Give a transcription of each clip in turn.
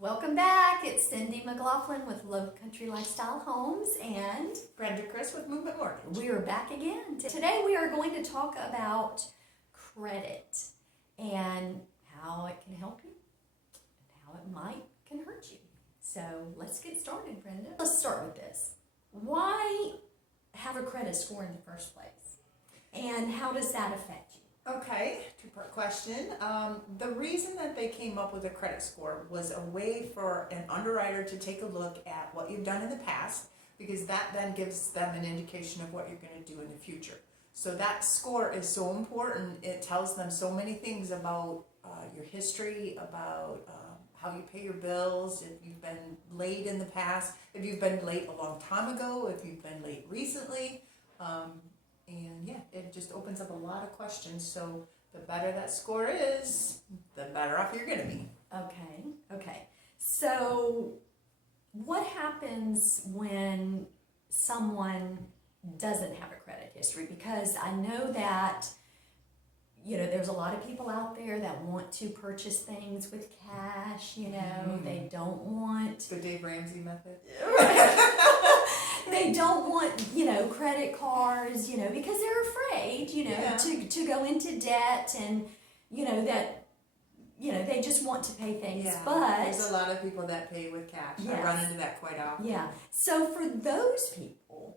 Welcome back. It's Cyndi Mclaughlin with Love Country Lifestyle Homes, and Brenda Chris with Movement Mortgage. we are back again. Today we are going to talk about credit and how it can help you and how it might can hurt you. So let's get started, Brenda. Let's start with this. Why have a credit score in the first place? And how does that affect you? Okay, two-part question. The reason that they came up with a credit score was a way for an underwriter to take a look at what you've done in the past, because that then gives them an indication of what you're going to do in the future. So that score is so important. It tells them so many things about your history, about how you pay your bills, if you've been late in the past, if you've been late a long time ago, if you've been late recently. And yeah, it just opens up a lot of questions. So the better that score is, the better off you're going to be. Okay. So what happens when someone doesn't have a credit history? Because I know that, there's a lot of people out there that want to purchase things with cash, they don't want... The Dave Ramsey method. They don't want, credit cards, because they're afraid, to go into debt and, they just want to pay things. Yeah, but there's a lot of people that pay with cash. Yes. I run into that quite often. Yeah. So for those people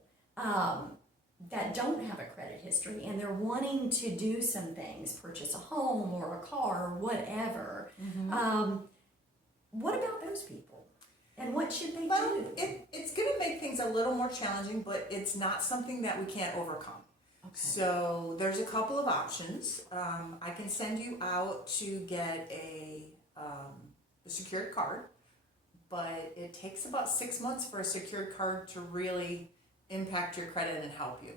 that don't have a credit history and they're wanting to do some things, purchase a home or a car or whatever, what about those people? And what should they do? It's going to make things a little more challenging, but it's not something that we can't overcome. Okay. So there's a couple of options. I can send you out to get a secured card, but it takes about 6 months for a secured card to really impact your credit and help you.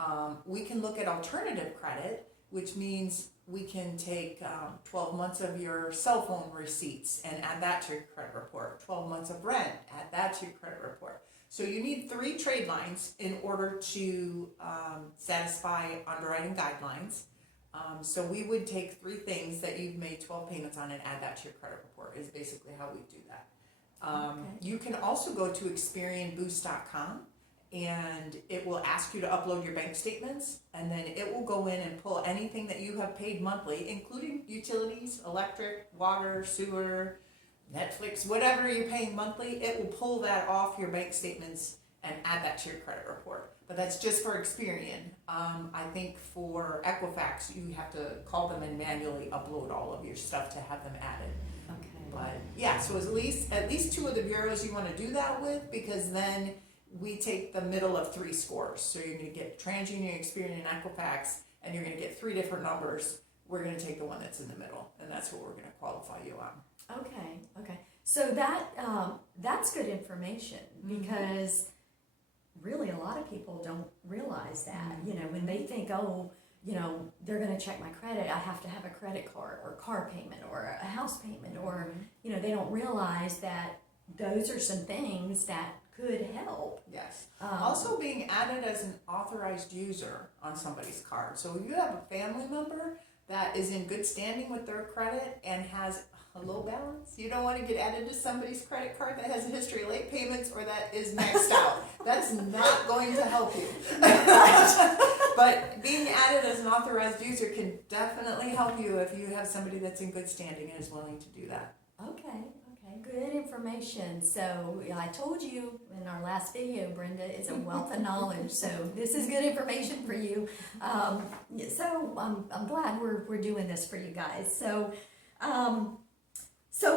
Okay. We can look at alternative credit, which means we can take 12 months of your cell phone receipts and add that to your credit report. 12 months of rent, add that to your credit report. So you need 3 trade lines in order to satisfy underwriting guidelines. So we would take 3 things that you've made 12 payments on and add that to your credit report is basically how we do that. Okay. You can also go to experianboost.com and it will ask you to upload your bank statements, and then it will go in and pull anything that you have paid monthly, including utilities, electric, water, sewer, Netflix, whatever you're paying monthly. It will pull that off your bank statements and add that to your credit report. But that's just for Experian. I think for Equifax, you have to call them and manually upload all of your stuff to have them added. Okay. But yeah, so at least 2 of the bureaus you want to do that with, because then we take the middle of 3 scores. So you're going to get TransUnion, Experian, and Equifax, and you're going to get 3 different numbers. We're going to take the one that's in the middle, and that's what we're going to qualify you on. Okay. So that's good information, because really a lot of people don't realize that. When they think, they're going to check my credit, I have to have a credit card or car payment or a house payment, or, they don't realize that those are some things that could help. Yes. Also being added as an authorized user on somebody's card. So if you have a family member that is in good standing with their credit and has a low balance, you don't want to get added to somebody's credit card that has a history of late payments or that is maxed out. That's not going to help you. But being added as an authorized user can definitely help you if you have somebody that's in good standing and is willing to do that. Okay, good information. So I told you in our last video, Brenda is a wealth of knowledge. So this is good information for you. So I'm glad we're doing this for you guys. So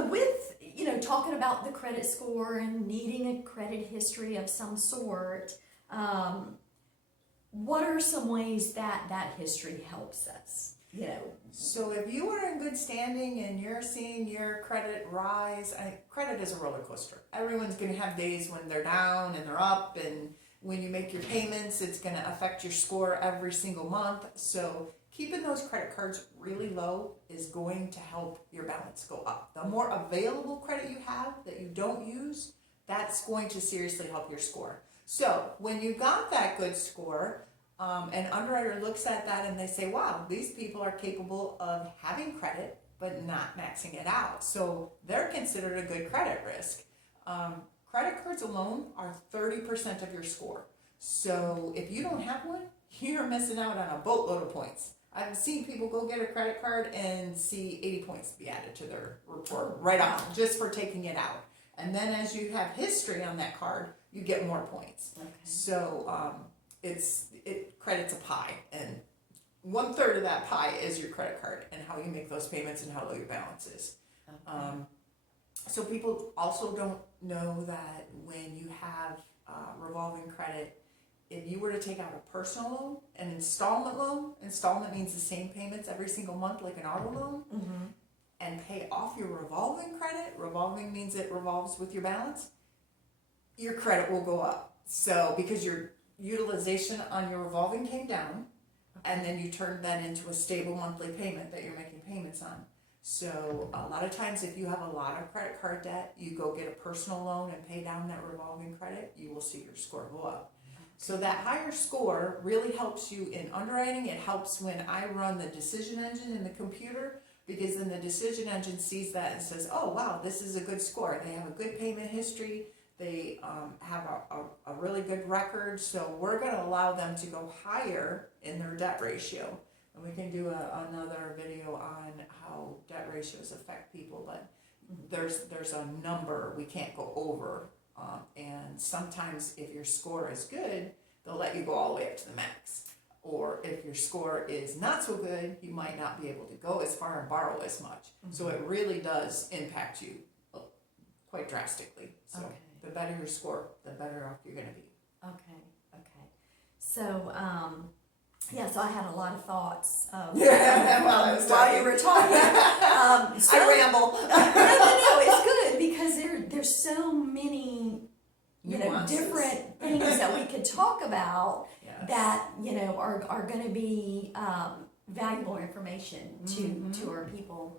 with talking about the credit score and needing a credit history of some sort, what are some ways that history helps us? So if you are in good standing and you're seeing your credit rise, credit is a roller coaster. Everyone's going to have days when they're down and they're up, and when you make your payments, it's going to affect your score every single month. So keeping those credit cards really low is going to help your balance go up. The more available credit you have that you don't use, that's going to seriously help your score. So when you got that good score, an underwriter looks at that and they say, wow, these people are capable of having credit but not maxing it out. So they're considered a good credit risk. Credit cards alone are 30% of your score. So if you don't have one, you're missing out on a boatload of points. I've seen people go get a credit card and see 80 points be added to their report right off just for taking it out. And then as you have history on that card, you get more points. Okay. So it credits a pie, and 1/3 of that pie is your credit card and how you make those payments and how low your balance is. Okay. So people also don't know that when you have revolving credit, if you were to take out a personal loan, an installment loan, installment means the same payments every single month like an auto loan, Mm-hmm. and pay off your revolving credit, revolving means it revolves with your balance, your credit will go up. So because your utilization on your revolving came down, and then you turned that into a stable monthly payment that you're making payments on. So a lot of times if you have a lot of credit card debt, you go get a personal loan and pay down that revolving credit, you will see your score go up. So that higher score really helps you in underwriting. It helps when I run the decision engine in the computer, because then the decision engine sees that and says, oh wow, this is a good score. They have a good payment history. They have a really good record. So we're going to allow them to go higher in their debt ratio. And we can do another video on how debt ratios affect people, but there's a number we can't go over. And sometimes if your score is good, they'll let you go all the way up to the max. Or if your score is not so good, you might not be able to go as far and borrow as much. Mm-hmm. So it really does impact you quite drastically. So Okay. The better your score, the better off you're going to be. Okay. So, so I had a lot of thoughts while you were talking. I ramble. No, it's good because there's so many, Nuances. different things that we could talk about Yes. that, are going to be valuable information to our people,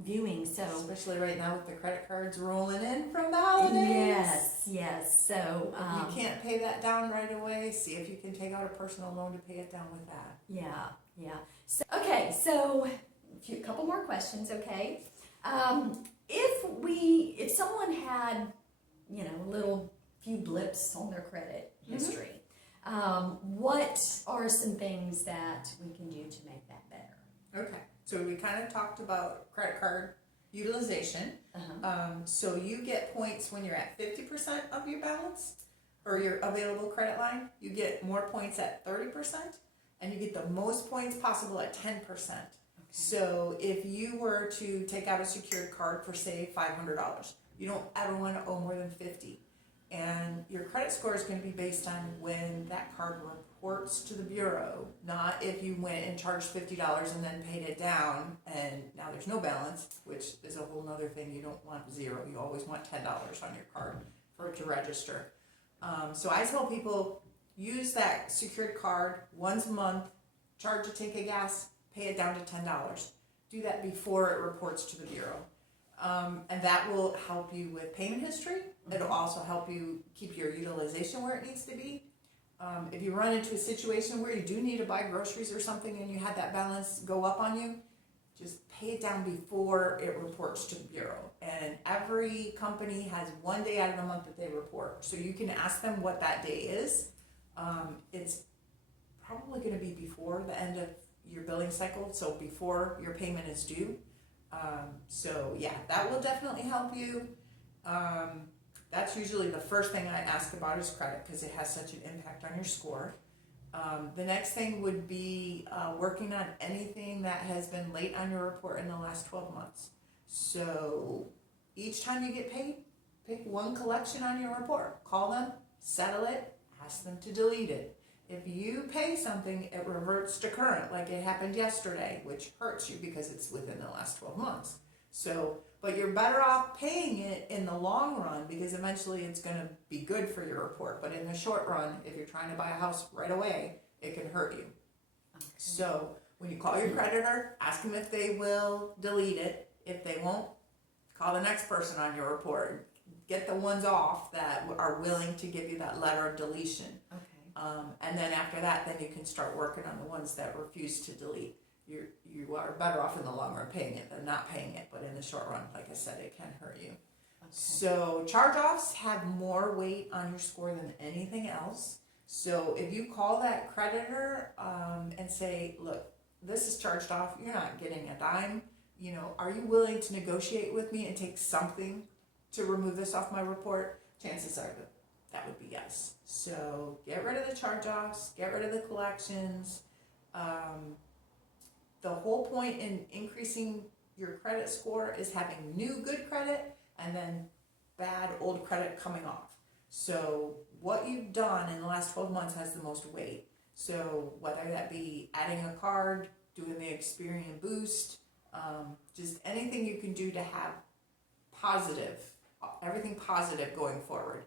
viewing. So especially right now with the credit cards rolling in from the holidays. Yes. So If you can't pay that down right away, see if you can take out a personal loan to pay it down with that. Yeah. So, so a couple more questions. Okay, if someone had, a little few blips on their credit history, what are some things that we can do to make that better? Okay, so we kind of talked about credit card utilization. So you get points when you're at 50% of your balance or your available credit line. You get more points at 30%, and you get the most points possible at 10%. Okay. So if you were to take out a secured card for say $500, you don't ever want to owe more than $50. And your credit score is going to be based on when that card reports to the bureau, not if you went and charged $50 and then paid it down and now there's no balance, which is a whole nother thing. You don't want zero. You always want $10 on your card for it to register. So I tell people, use that secured card once a month, charge a tank of gas, pay it down to $10. Do that before it reports to the bureau. And that will help you with payment history. It'll also help you keep your utilization where it needs to be. If you run into a situation where you do need to buy groceries or something and you had that balance go up on you, just pay it down before it reports to the bureau. And every company has one day out of the month that they report. So you can ask them what that day is. It's probably going to be before the end of your billing cycle, so before your payment is due. That will definitely help you. That's usually the first thing I ask about is credit because it has such an impact on your score. The next thing would be working on anything that has been late on your report in the last 12 months. So each time you get paid, pick one collection on your report. Call them, settle it, ask them to delete it. If you pay something, it reverts to current, like it happened yesterday, which hurts you because it's within the last 12 months. But you're better off paying it in the long run because eventually it's going to be good for your report. But in the short run, if you're trying to buy a house right away, it can hurt you. Okay. So when you call your creditor, ask them if they will delete it. If they won't, call the next person on your report. Get the ones off that are willing to give you that letter of deletion. Okay. And then after that, then you can start working on the ones that refuse to delete. you are better off in the long run paying it than not paying it, but in the short run, like I said, it can hurt you. Okay. So charge-offs have more weight on your score than anything else. So if you call that creditor and say, look, this is charged off, you're not getting a dime, you know, are you willing to negotiate with me and take something to remove this off my report? Chances are that would be yes. So get rid of the charge-offs, get rid of the collections. The whole point in increasing your credit score is having new good credit and then bad old credit coming off. So what you've done in the last 12 months has the most weight. So whether that be adding a card, doing the Experian Boost, just anything you can do to have everything positive going forward.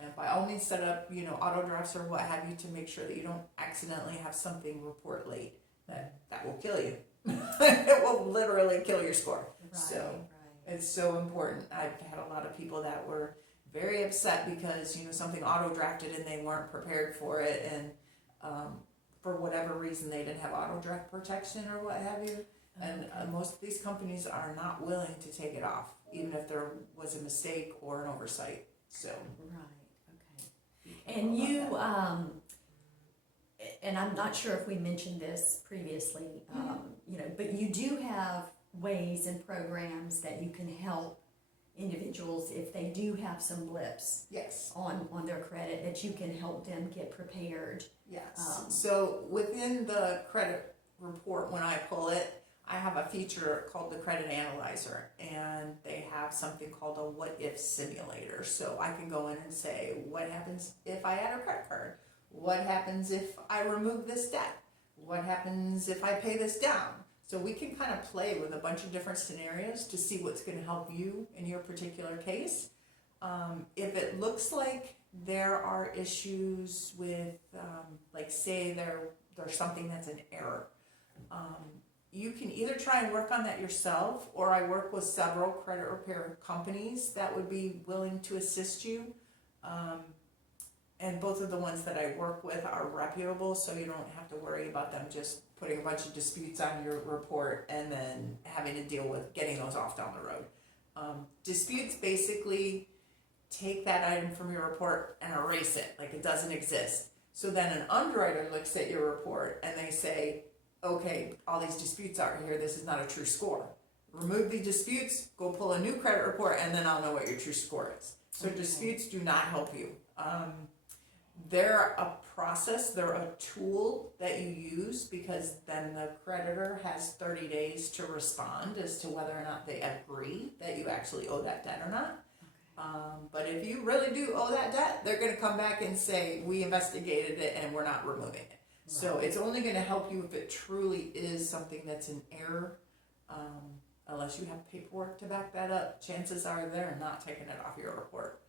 And by all means set up, you know, auto drafts or what have you to make sure that you don't accidentally have something report late. That will kill you. It will literally kill your score. Right, So right. it's so important. I've had a lot of people that were very upset because, you know, something auto drafted and they weren't prepared for it, and for whatever reason they didn't have auto draft protection or what have you. And most of these companies are not willing to take it off, even if there was a mistake or an oversight. So Right, okay. And you, and I'm not sure if we mentioned this previously, you know, but you do have ways and programs that you can help individuals if they do have some blips yes. on their credit, that you can help them get prepared. Yes. So within the credit report, when I pull it, I have a feature called the Credit Analyzer, and they have something called a what if simulator. So I can go in and say, what happens if I add a credit card? What happens if I remove this debt? What happens if I pay this down? So we can kind of play with a bunch of different scenarios to see what's going to help you in your particular case. If it looks like there are issues with, like say there's something that's an error, you can either try and work on that yourself, or I work with several credit repair companies that would be willing to assist you. And both of the ones that I work with are reputable, so you don't have to worry about them just putting a bunch of disputes on your report and then having to deal with getting those off down the road. Disputes basically take that item from your report and erase it like it doesn't exist. So then an underwriter looks at your report and they say, okay, all these disputes are here, this is not a true score. Remove the disputes, go pull a new credit report, and then I'll know what your true score is. So disputes do not help you. They're a process, they're a tool that you use, because then the creditor has 30 days to respond as to whether or not they agree that you actually owe that debt or not. But if you really do owe that debt, they're going to come back and say, we investigated it and we're not removing it. Right. So it's only going to help you if it truly is something that's an error. Unless you have paperwork to back that up, chances are they're not taking it off your report.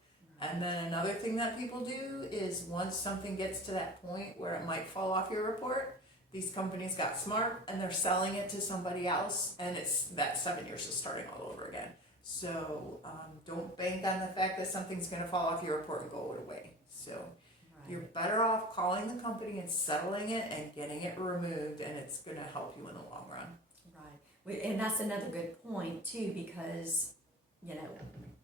And then another thing that people do is once something gets to that point where it might fall off your report, these companies got smart and they're selling it to somebody else, and it's that 7 years is starting all over again. So don't bank on the fact that something's going to fall off your report and go away. So you're better off calling the company and settling it and getting it removed, and it's going to help you in the long run. Right. And that's another good point too, because, you know,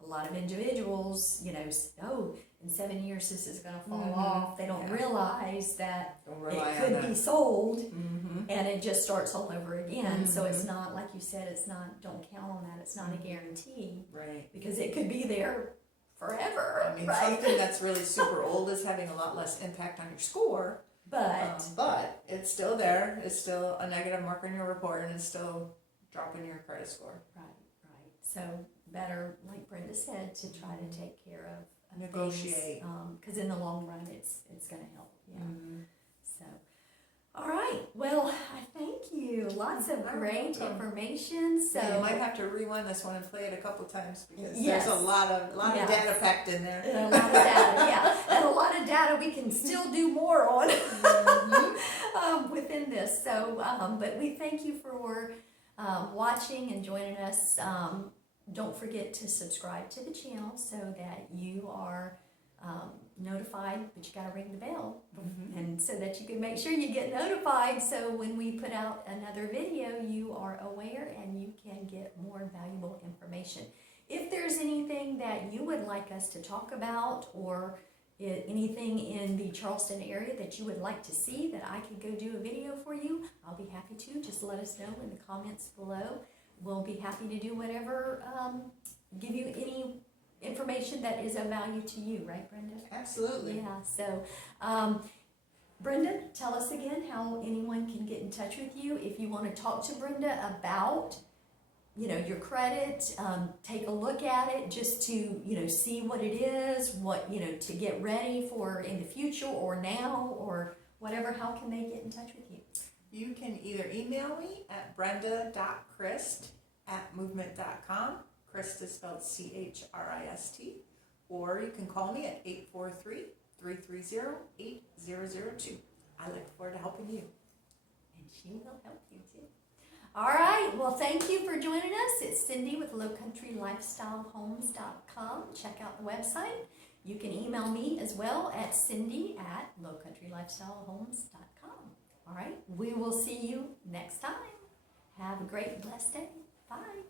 a lot of individuals, you know, oh, in 7 years this is going to fall off. They don't realize that it could be sold, and it just starts all over again. So it's not, like you said, it's not, don't count on that. It's not a guarantee. Right. Because it could be there forever. I mean, something that's really super old is having a lot less impact on your score. But it's still there. It's still a negative mark on your report, and it's still dropping your credit score. Right. So better, like Brenda said, to try to take care of negotiate, because in the long run it's going to help. So all right, well, I thank you. Lots of great information. So you might have to rewind this one and play it a couple times, because there's a lot of data packed in there. And a lot of data, and a lot of data we can still do more on within this. So but we thank you for watching and joining us. Don't forget to subscribe to the channel so that you are notified, but you gotta ring the bell, Mhm. and so that you can make sure you get notified, so when we put out another video, you are aware and you can get more valuable information. If there's anything that you would like us to talk about, or anything in the Charleston area that you would like to see that I could go do a video for you, I'll be happy to. Just let us know in the comments below. We'll be happy to do whatever, give you any information that is of value to you, right, Brenda? Absolutely. Yeah, so Brenda, tell us again how anyone can get in touch with you if you want to talk to Brenda about, your credit, take a look at it just to, see what it is, what, to get ready for in the future or now or whatever. How can they get in touch with you? You can either email me at brenda.christ@movement.com. Christ is spelled CHRIST. Or you can call me at 843-330-8002. I look forward to helping you. And she will help you too. All right, well, thank you for joining us. It's Cyndi with lowcountrylifestylehomes.com. Check out the website. You can email me as well at Cyndi@lowcountrylifestylehomes.com. All right, we will see you next time. Have a great, blessed day. Bye.